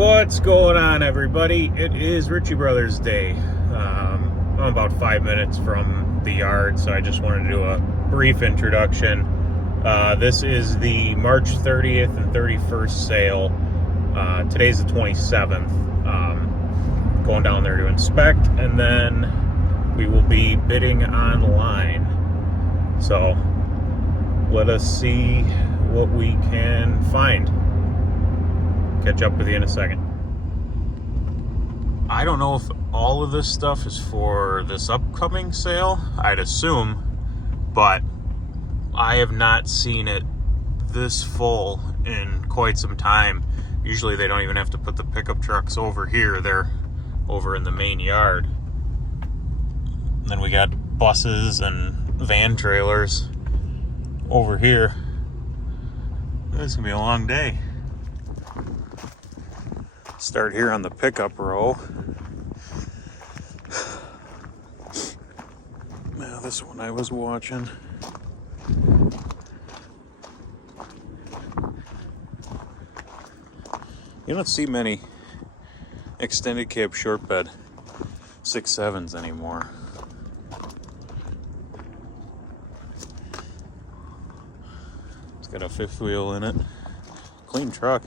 What's going on, everybody? It is Ritchie Brothers Day. I'm about 5 minutes from the yard, so I just wanted to do a brief introduction. This is the March 30th and 31st sale. Today's the 27th. Going down there to inspect, and then we will be bidding online. So let us see what we can find. Catch up with you in a second. I don't know if all of this stuff is for this upcoming sale. I'd assume, but I have not seen it this full in quite some time. Usually they don't even have to put the pickup trucks over here. They're over in the main yard. And then we got buses and van trailers over here. This is gonna be a long day. Start here on the pickup row. Now this one I was watching. You don't see many extended cab short bed 6.7s anymore. It's got a fifth wheel in it. Clean truck.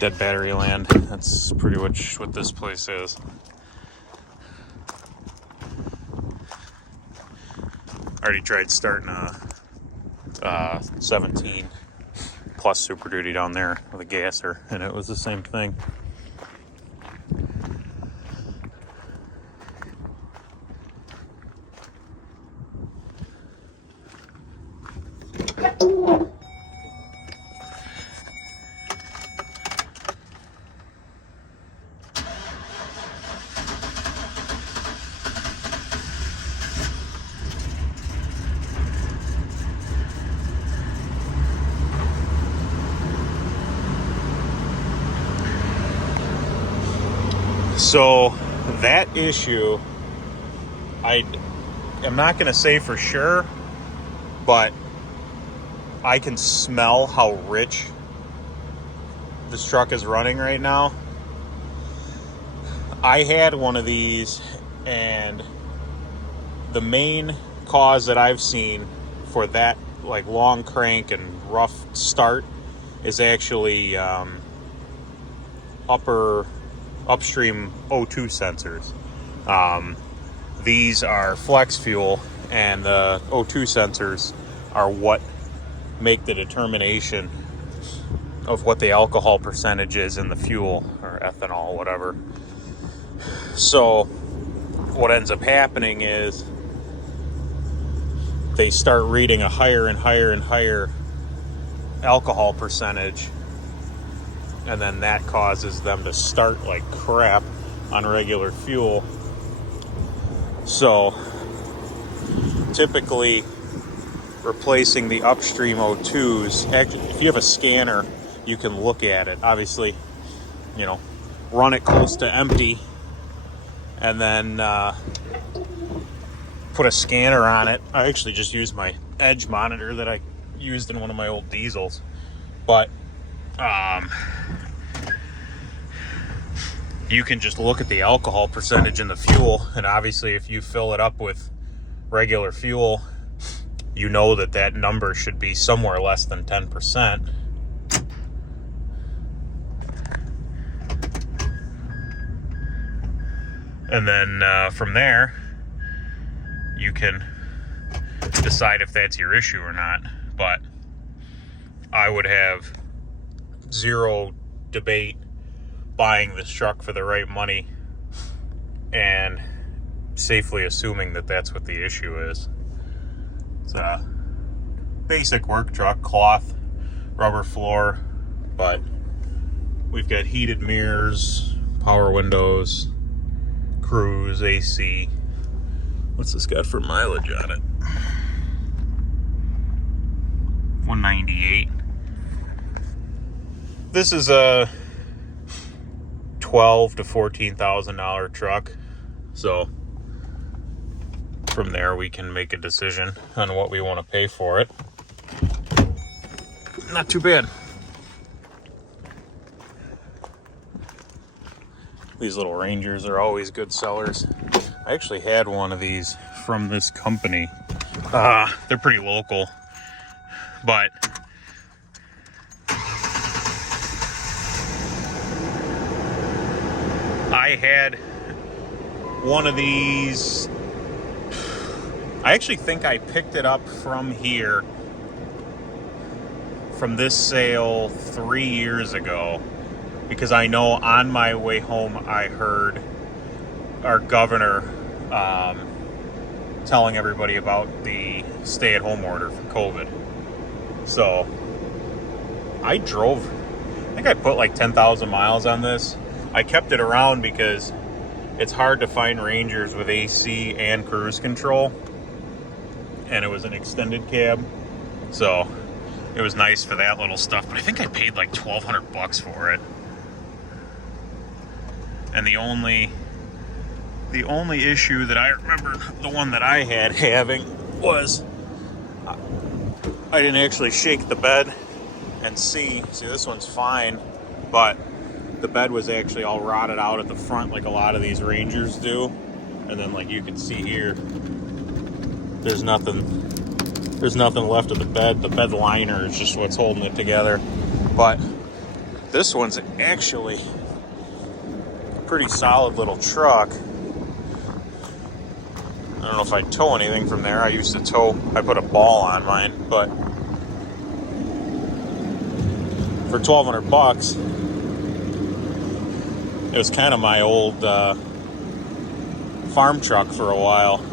Dead battery land. That's pretty much what this place is. Already tried starting a 17 plus Super Duty down there with a gasser, and it was the same thing. So that issue, I am not going to say for sure, but I can smell how rich this truck is running right now. I had one of these, and the main cause that I've seen for that like long crank and rough start is actually upstream O2 sensors. These are flex fuel, and the O2 sensors are what make the determination of what the alcohol percentage is in the fuel, or ethanol, whatever. So what ends up happening is they start reading a higher and higher and higher alcohol percentage, and then that causes them to start like crap on regular fuel. So typically replacing the upstream O2s, actually, if you have a scanner, you can look at it. Obviously, you know, run it close to empty, and then put a scanner on it. I actually just used my Edge monitor that I used in one of my old diesels, but you can just look at the alcohol percentage in the fuel, and obviously if you fill it up with regular fuel, you know that that number should be somewhere less than 10%. And then from there, you can decide if that's your issue or not. But I would have zero debate buying this truck for the right money and safely assuming that that's what the issue is. It's a basic work truck, cloth, rubber floor, but we've got heated mirrors, power windows, cruise, AC. What's this got for mileage on it? 198. This is a $12,000 to $14,000 truck. So from there we can make a decision on what we want to pay for it. Not too bad. These little Rangers are always good sellers. I actually had one of these from this company. They're pretty local, but I had one of these. I actually think I picked it up from here, from this sale 3 years ago, because I know on my way home I heard our governor telling everybody about the stay-at-home order for COVID. So I think I put like 10,000 miles on this. I kept it around because it's hard to find Rangers with AC and cruise control, and it was an extended cab, so it was nice for that little stuff. But I think I paid like $1,200 for it. And the only issue that I remember, the one that I had having, was I didn't actually shake the bed and see this one's fine, but the bed was actually all rotted out at the front like a lot of these Rangers do. And then, like you can see here, there's nothing left of the bed. The bed liner is just what's holding it together. But this one's actually a pretty solid little truck. I don't know if I tow anything from there. I used to tow, I put a ball on mine, but for $1,200, it was kind of my old farm truck for a while.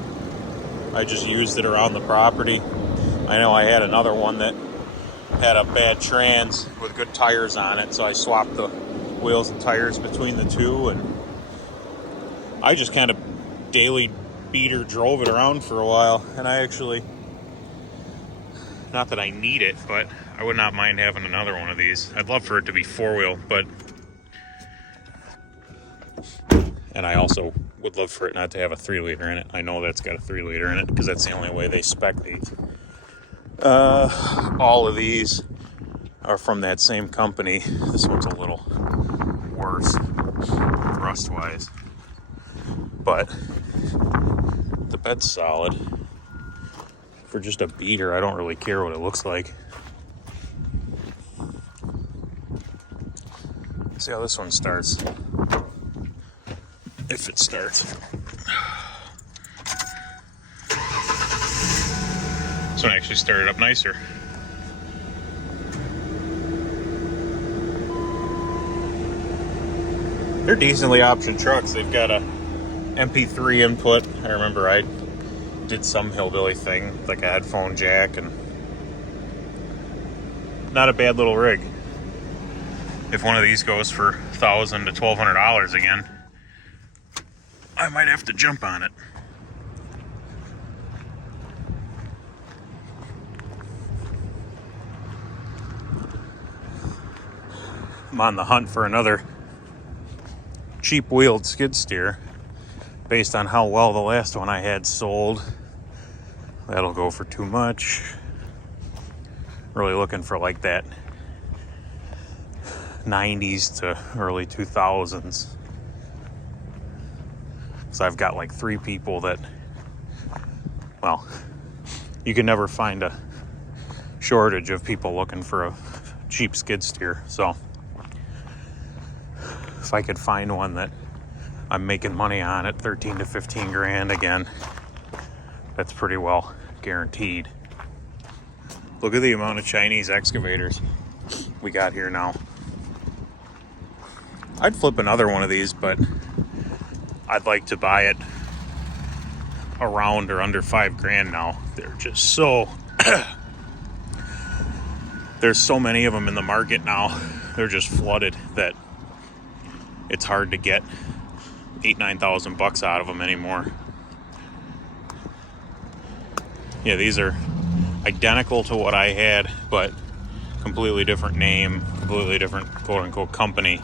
I just used it around the property. I know I had another one that had a bad trans with good tires on it, so I swapped the wheels and tires between the two, and I just kind of daily beater drove it around for a while. And I actually, not that I need it, but I would not mind having another one of these. I'd love for it to be four-wheel, and I also would love for it not to have a 3-liter in it. I know that's got a 3-liter in it because that's the only way they spec these. All of these are from that same company. This one's a little worse rust-wise, but the bed's solid. For just a beater, I don't really care what it looks like. See how this one starts. If it starts. This one actually started up nicer. They're decently optioned trucks. They've got a MP3 input. I remember I did some hillbilly thing, like a headphone jack, and not a bad little rig. If one of these goes for $1,000 to $1,200 again, I might have to jump on it. I'm on the hunt for another cheap wheeled skid steer based on how well the last one I had sold. That'll go for too much. Really looking for like that 90s to early 2000s. So I've got like 3 people that, well, you can never find a shortage of people looking for a cheap skid steer. So if I could find one that I'm making money on at 13 to 15 grand again, that's pretty well guaranteed. Look at the amount of Chinese excavators we got here now. I'd flip another one of these, but I'd like to buy it around or under 5 grand now. They're just so there's so many of them in the market now. They're just flooded that it's hard to get $8,000-9,000 out of them anymore. Yeah, these are identical to what I had, but completely different name, completely different quote-unquote company.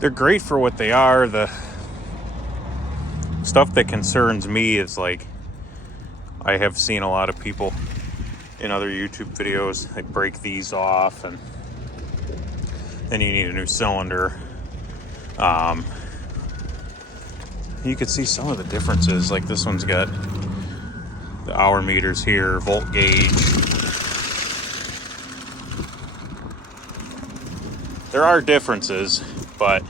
they're great for what they are. The stuff that concerns me is like, I have seen a lot of people in other YouTube videos like break these off, and then you need a new cylinder. You could see some of the differences. Like this one's got the hour meters here, volt gauge. There are differences, but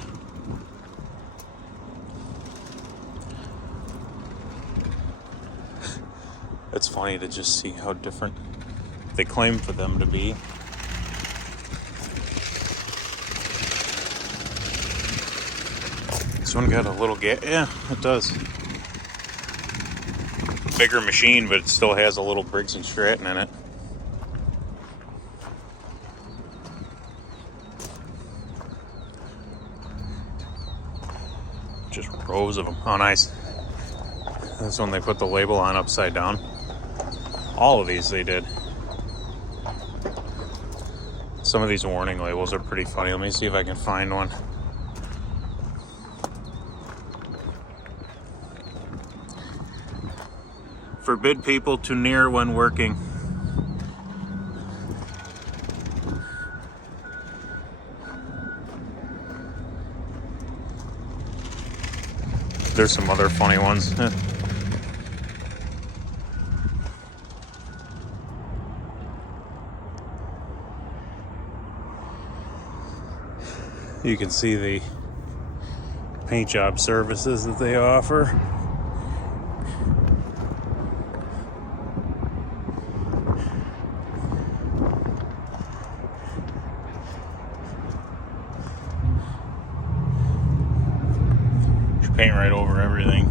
it's funny to just see how different they claim for them to be. This one got a little gap. Yeah, it does. Bigger machine, but it still has a little Briggs & Stratton in it. Just rows of them. Oh, nice. This one they put the label on upside down. All of these they did. Some of these warning labels are pretty funny. Let me see if I can find one. Forbid people to near when working. There's some other funny ones. You can see the paint job services that they offer. Paint right over everything.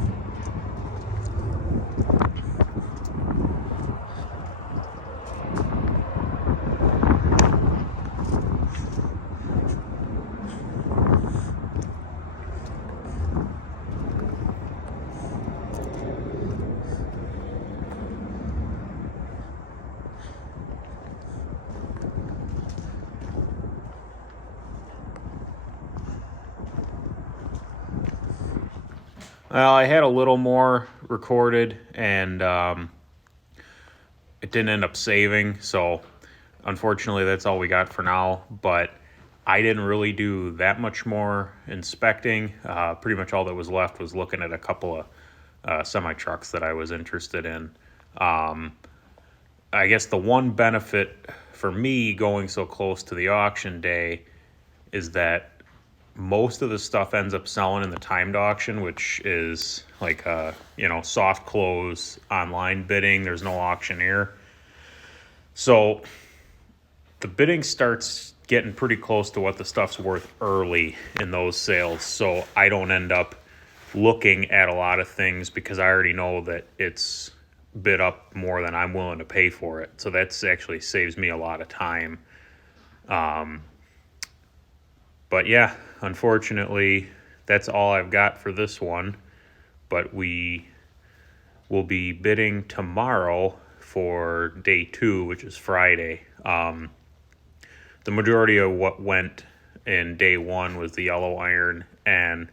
Well, I had a little more recorded, and it didn't end up saving, so unfortunately that's all we got for now. But I didn't really do that much more inspecting. Pretty much all that was left was looking at a couple of semi-trucks that I was interested in. I guess the one benefit for me going so close to the auction day is that most of the stuff ends up selling in the timed auction, which is like soft close online bidding. There's no auctioneer. So the bidding starts getting pretty close to what the stuff's worth early in those sales. So I don't end up looking at a lot of things because I already know that it's bid up more than I'm willing to pay for it. So that's actually saves me a lot of time. But yeah, unfortunately, that's all I've got for this one. But we will be bidding tomorrow for day 2, which is Friday. The majority of what went in day 1 was the yellow iron, and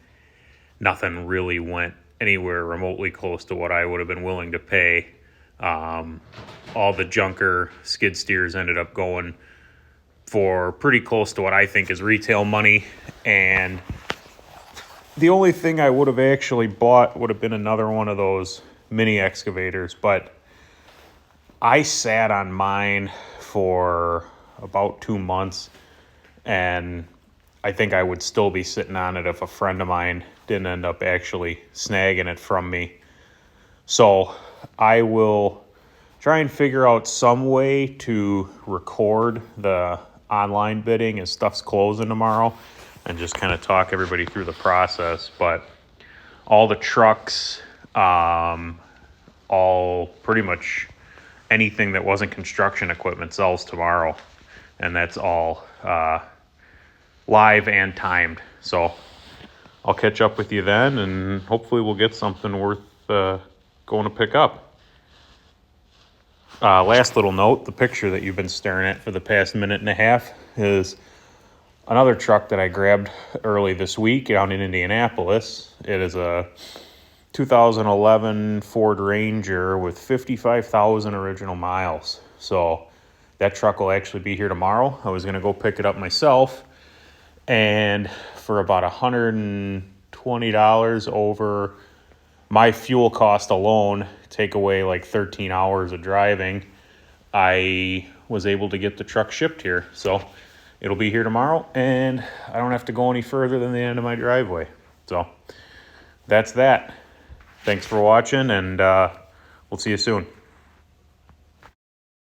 nothing really went anywhere remotely close to what I would have been willing to pay. All the junker skid steers ended up going for pretty close to what I think is retail money, and the only thing I would have actually bought would have been another one of those mini excavators, but I sat on mine for about 2 months, and I think I would still be sitting on it if a friend of mine didn't end up actually snagging it from me. So I will try and figure out some way to record the online bidding as stuff's closing tomorrow and just kind of talk everybody through the process. But all the trucks, all pretty much anything that wasn't construction equipment sells tomorrow, and that's all live and timed. So I'll catch up with you then, and hopefully we'll get something worth going to pick up. Last little note, the picture that you've been staring at for the past minute and a half is another truck that I grabbed early this week down in Indianapolis. It is a 2011 Ford Ranger with 55,000 original miles. So that truck will actually be here tomorrow. I was going to go pick it up myself, and for about $120 over my fuel cost alone, take away like 13 hours of driving, I was able to get the truck shipped here. So it'll be here tomorrow, and I don't have to go any further than the end of my driveway. So that's that. Thanks for watching, and we'll see you soon.